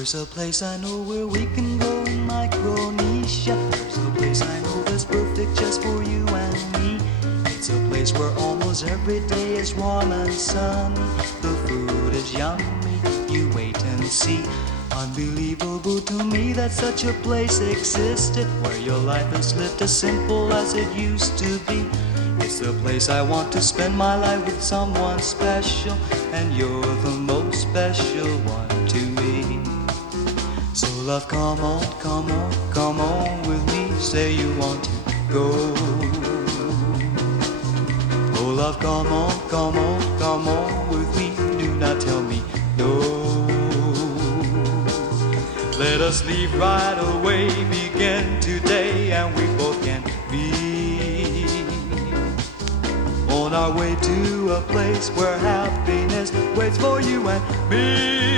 There's a place I know where we can go in Micronesia. There's a place I know that's perfect just for you and me. It's a place where almost every day is warm and sunny. The food is yummy, you wait and see. Unbelievable to me that such a place existed, where your life is lived as simple as it used to be. It's the place I want to spend my life with someone special, and you're the most special one to me. So love, come on, come on, come on with me. Say you want to go. Oh love, come on, come on, come on with me. Do not tell me no. Let us leave right away, begin today, and we both can be on our way to a place where happiness waits for you and me.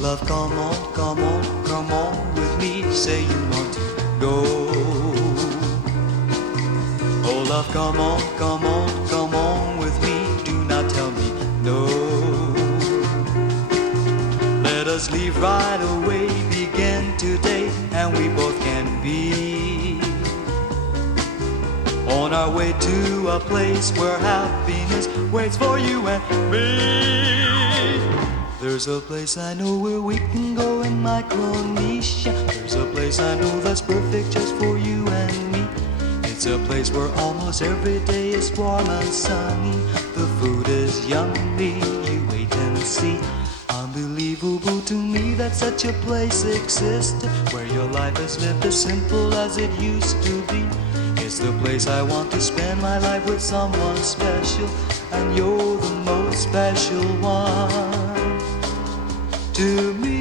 Love, come on, come on, come on with me. Say you want to go. Oh love, come on, come on, come on with me. Do not tell me no. Let us leave right away, begin today, and we both can be on our way to a place where happiness waits for you and me. There's a place I know where we can go in Micronesia. There's a place I know that's perfect just for you and me. It's a place where almost every day is warm and sunny. The food is yummy, you wait and see. Unbelievable to me that such a place existed, where your life is lived as simple as it used to be. It's the place I want to spend my life with someone special, and you're the most special one to me.